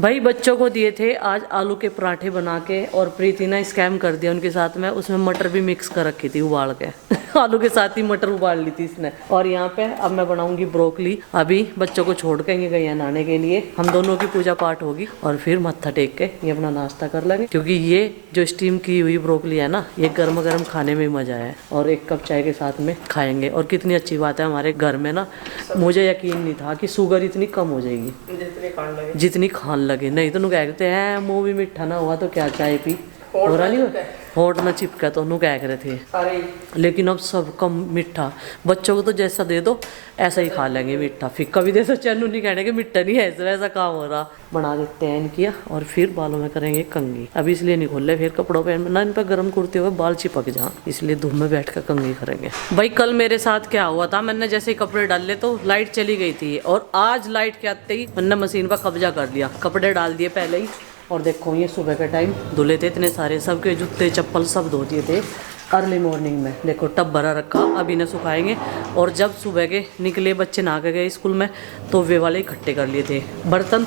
भाई बच्चों को दिए थे आज आलू के पराठे बना के, और प्रीति ने स्कैम कर दिया उनके साथ में, उसमें मटर भी मिक्स कर रखी थी उबाल के आलू के साथ ही मटर उबाल ली थी इसने। और यहाँ पे अब मैं बनाऊंगी ब्रोकली। अभी बच्चों को छोड़ के ये गई है नहाने के लिए, हम दोनों की पूजा पाठ होगी और फिर मत्था टेक के ये अपना नाश्ता कर लेंगे, क्योंकि ये जो स्टीम की हुई ब्रोकली है ना, ये गर्म गर्म खाने में मजा है, और एक कप चाय के साथ में खाएंगे। और कितनी अच्छी बात है, हमारे घर में ना मुझे यकीन नहीं था कि शुगर इतनी कम हो जाएगी जितनी खान लगे। नहीं तो कहते हैं मुंह भी मीठा ना हुआ तो क्या चाय पी, हो रहा नहीं होठ ना चिपका तो कह रहे थे। लेकिन अब सब कम मीठा, बच्चों को तो जैसा दे दो ऐसा ही खा लेंगे मीठा। फिक्का भी दे दो, चैनू नहीं कहने के मीठा नहीं है, ऐसा काम हो रहा। बना देते हैं इनकी, और फिर बालों में करेंगे कंघी। अभी इसलिए नहीं खोल रहे, फिर कपड़ों पे ना इन पर गर्म कुर्ते हुए बाल चिपक जा, इसलिए धूप में बैठ कर कंघी करेंगे। भाई कल मेरे साथ क्या हुआ था, मैंने जैसे ही कपड़े डाल ले तो लाइट चली गई थी, और आज लाइट के आते ही मैंने मशीन पर कब्जा कर लिया, कपड़े डाल दिए पहले ही। और देखो ये सुबह के टाइम धुले थे इतने सारे, सबके जूते चप्पल सब धो दिए थे अर्ली मॉर्निंग में। देखो टब भरा रखा, अब इन्हें सुखाएंगे। और जब सुबह के निकले बच्चे नहा के गए स्कूल में तो वे वाले इकट्ठे कर लिए थे। बर्तन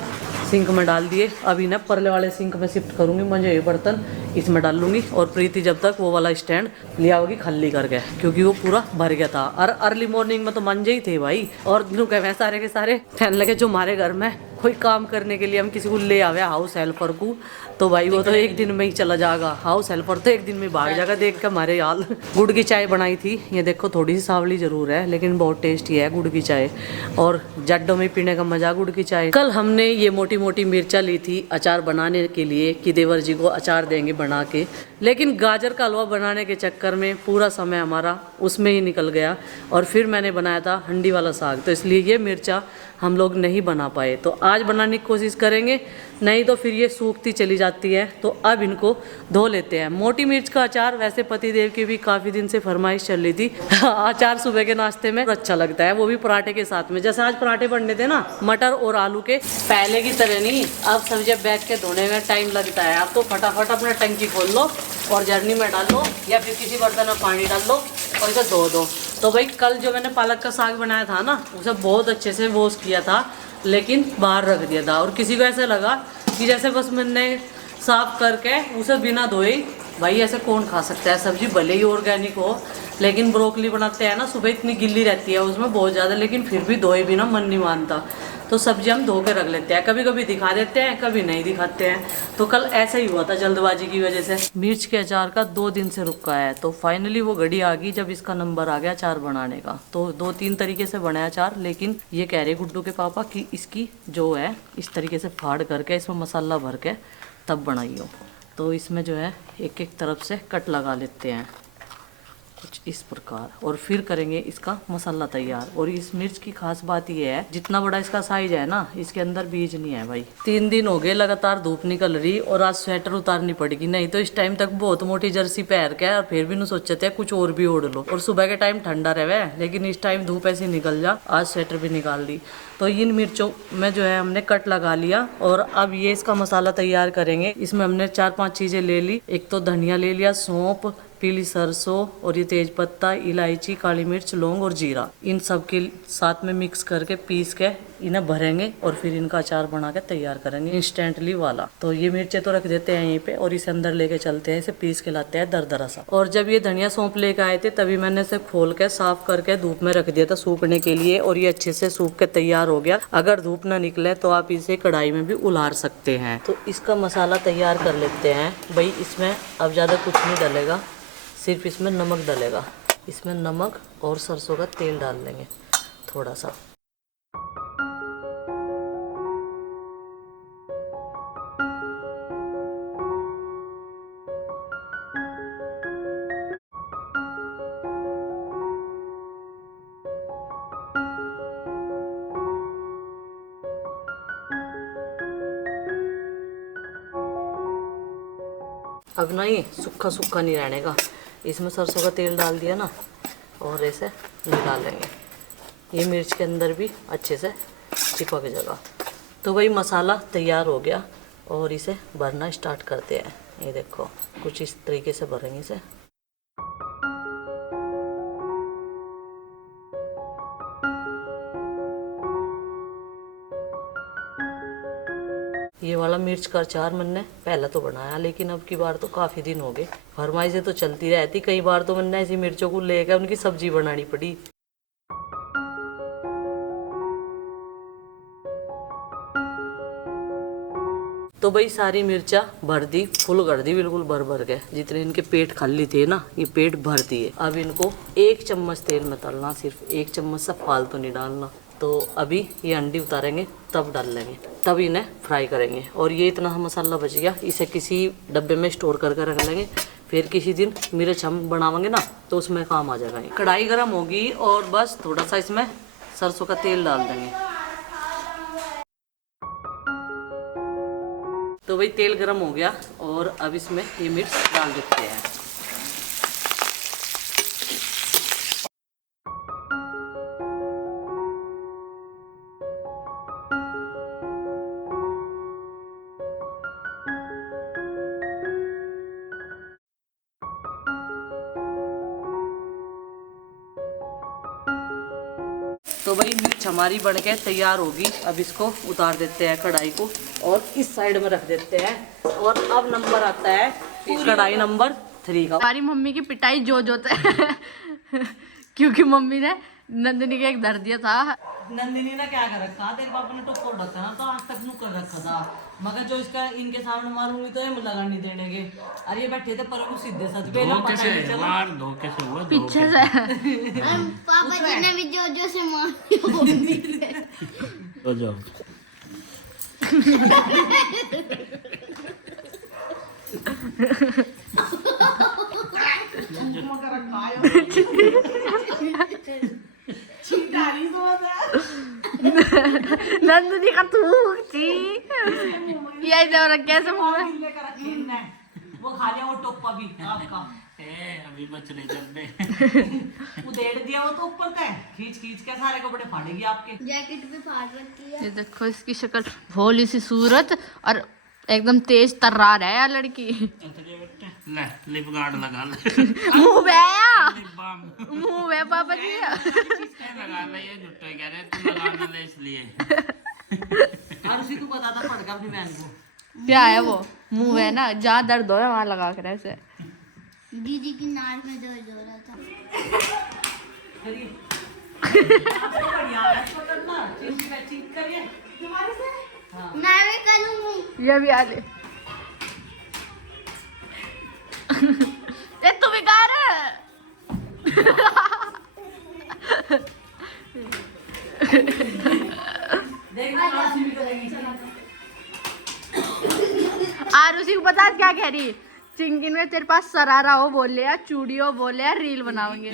सिंक में डाल दिए, अब इन्हें परले वाले सिंक में शिफ्ट करूँगी, मुझे ये बर्तन इसमें डाल लूँगी। और प्रीति जब तक वो वाला स्टैंड लिया होगी खाली करके, क्योंकि वो पूरा भर गया था। और अर्ली मॉर्निंग में तो मंजे ही थे भाई, और सारे के सारे कहने लगे जो हमारे घर में कोई काम करने के लिए हम किसी को ले आवे हाउस हेल्पर को, तो भाई वो तो एक दिन में ही चला जाएगा। हाउस हेल्पर तो एक दिन में भाग जाएगा देख के हमारे हाल। गुड़ की चाय बनाई थी, ये देखो थोड़ी सी सांवली जरूर है लेकिन बहुत टेस्टी है गुड़ की चाय, और जड्डों में पीने का मजा गुड़ की चाय। कल हमने ये मोटी मोटी मिर्चा ली थी अचार बनाने के लिए कि देवर जी को अचार देंगे बना के, लेकिन गाजर का हलवा बनाने के चक्कर में पूरा समय हमारा उसमें ही निकल गया। और फिर मैंने बनाया था हंडी वाला साग, तो इसलिए ये मिर्चा हम लोग नहीं बना पाए। तो आज बनाने की कोशिश करेंगे, नहीं तो फिर ये सूखती चली जाती है। तो अब इनको धो लेते हैं। मोटी मिर्च का अचार वैसे पतिदेव की भी काफ़ी दिन से फरमाइश चल रही थी अचार सुबह के नाश्ते में अच्छा लगता है, वो भी पराठे के साथ में। जैसे आज पराठे बनने थे ना मटर और आलू के, पहले की तरह नहीं अब सब्जियां बैठ के धोने में टाइम लगता है। आप तो फटाफट अपना टंकी खोल लो और जर्नी में डाल लो, या फिर किसी बर्तन में पानी डाल लो और इसे धो दो। तो भाई कल जो मैंने पालक का साग बनाया था ना, उसे बहुत अच्छे से वॉश किया था, लेकिन बाहर रख दिया था। और किसी को ऐसे लगा कि जैसे बस मैंने साफ करके उसे बिना धोए, भाई ऐसे कौन खा सकता है सब्जी, भले ही ऑर्गेनिक हो। लेकिन ब्रोकली बनाते हैं ना सुबह इतनी गिल्ली रहती है उसमें बहुत ज़्यादा, लेकिन फिर भी धोए बिना मन नहीं मानता। तो सब्जी हम धो के रख लेते हैं, कभी कभी दिखा देते हैं कभी नहीं दिखाते हैं। तो कल ऐसा ही हुआ था जल्दबाजी की वजह से। मिर्च के अचार का 2 दिन से रुका है, तो फाइनली वो घड़ी आ गई जब इसका नंबर आ गया अचार बनाने का। तो 2-3 तरीके से बनाया अचार, लेकिन ये कह रहे गुड्डू के पापा कि इसकी जो है इस तरीके से फाड़ करके इसमें मसाला भर के तब बनाइयो। तो इसमें जो है एक एक तरफ से कट लगा लेते हैं कुछ इस प्रकार, और फिर करेंगे इसका मसाला तैयार। और इस मिर्च की खास बात ये है, जितना बड़ा इसका साइज है ना, इसके अंदर बीज नहीं है भाई। 3 दिन हो गए लगातार धूप निकल रही, और आज स्वेटर उतारनी पड़ेगी, नहीं तो इस टाइम तक बहुत मोटी जर्सी पहन के और फिर भी न सोचते कुछ और भी ओढ़ लो। और सुबह के टाइम ठंडा रहे, लेकिन इस टाइम धूप ऐसी निकल जा, आज स्वेटर भी निकाल दी। तो इन मिर्चों में जो है हमने कट लगा लिया, और अब ये इसका मसाला तैयार करेंगे। इसमें हमने 4-5 चीजें ले ली। एक तो धनिया ले लिया, सौंफ, पीली सरसों, और ये तेज पत्ता, इलायची, काली मिर्च, लौंग और जीरा, इन सब के साथ में मिक्स करके पीस के इन्हें भरेंगे, और फिर इनका अचार बना के तैयार करेंगे इंस्टेंटली वाला। तो ये मिर्चें तो रख देते हैं यहीं पे, और इसे अंदर लेके चलते हैं, इसे पीस के लाते हैं दरदरा सा। और जब ये धनिया सौंफ लेके आए थे तभी मैंने इसे खोल के साफ करके धूप में रख दिया था सूखने के लिए, और ये अच्छे से सूख के तैयार हो गया। अगर धूप ना निकले तो आप इसे कढ़ाई में भी उलार सकते हैं। तो इसका मसाला तैयार कर लेते हैं भाई। इसमें अब ज़्यादा कुछ नहीं डलेगा, सिर्फ इसमें नमक डलेगा। इसमें नमक और सरसों का तेल डाल लेंगे थोड़ा सा। अब ना ये सूखा सूखा नहीं रहने का, इसमें सरसों का तेल डाल दिया ना, और ऐसे मिला लेंगे। ये मिर्च के अंदर भी अच्छे से चिपक जाएगा। तो भाई मसाला तैयार हो गया, और इसे भरना स्टार्ट करते हैं। ये देखो कुछ इस तरीके से भरेंगे इसे। ये वाला मिर्च का अचार मैंने पहले तो बनाया, लेकिन अब की बार तो काफ़ी दिन हो गए। फरमाइशें तो चलती रहती, कई बार तो मैंने ऐसी मिर्चों को लेकर उनकी सब्जी बनानी पड़ी। तो भाई सारी मिर्चा भर दी, फुल कर दी, बिल्कुल भर भर के, जितने इनके पेट खाली थे ना ये पेट भर दिए। अब इनको 1 चम्मच तेल में तलना, सिर्फ 1 चम्मच से फालतू नहीं डालना। तो अभी ये अंडी उतारेंगे तब डाल लेंगे, तब इन्हें फ्राई करेंगे। और ये इतना मसाला बच गया, इसे किसी डब्बे में स्टोर करके रख लेंगे, फिर किसी दिन मिर्च हम बनावेंगे ना तो उसमें काम आ जाएगा। कढ़ाई गर्म होगी और बस थोड़ा सा इसमें सरसों का तेल डाल देंगे। तो भाई तेल गरम हो गया और अब इसमें ये मिर्च डाल देते हैं। तो भाई मिर्च हमारी बन के तैयार होगी। अब इसको उतार देते हैं कढ़ाई को और इस साइड में रख देते हैं। और अब नंबर आता है कढ़ाई नंबर 3 का। हमारी मम्मी की पिटाई जो क्योंकि मम्मी ने नंदिनी के एक धर दिया था। नंदिनी ने क्या कर रखा, तेरे पापा ने टोकर रखा ना, तो आज तक नु कर रखा था, मगर जो इसका इनके सामने मारूंगी तो ये लगा नहीं देने के। अरे ये बैठे थे पर वो सीधे सच पे धोखे से मार, धोखे से हुआ, पीछे से पापा जी ने भी जो से मार हो जाओ। नंदिनी का थूक थी यही जब कैसे मुंह में वो खा लिया वो टोपा भी आपका। अभी बच नहीं चलते। उधेड़ दिया वो तो ऊपर तक, खींच खींच के सारे कपड़े फाड़ेगी आपके। जैकेट भी फाड़ रखी है। ये देखो इसकी शक्ल, भोली सी सूरत और एकदम तेज तर्रार है यार लड़की। ले लिप गार्ड लगा ले। मुंह बेया लिप बाम मुंह बे पापा जी लगा ले, ये झुट्टे कह रहे तू लगा ले इसलिए। और उसी को बताता पड़ गया अपनी बहन को। क्या है वो मुंह है ना, जहाँ दर्द हो रहा है वहाँ लगा कर ऐसे। दीदी की नाक में दर्द हो रहा था। मैं भी करूँगी। ये भी आ ले। ये तू भी गा रहा है। आरुषि को बता क्या कह रही, चिंकिन में तेरे पास सरारा हो बोले या चूड़ी हो बोले या रील बनाओगे।